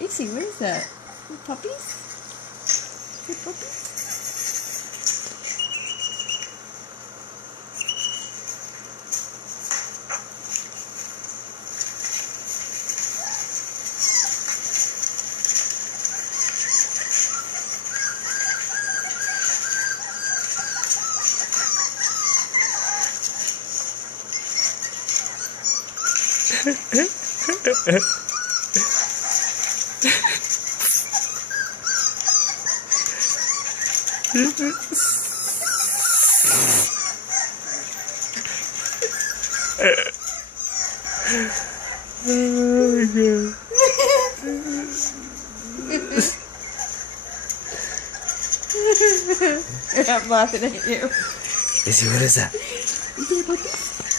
Ixie, what is that? Puppies? Is it puppies? Oh my god. I'm laughing at you. Izzy, what is that? Is it a puppy?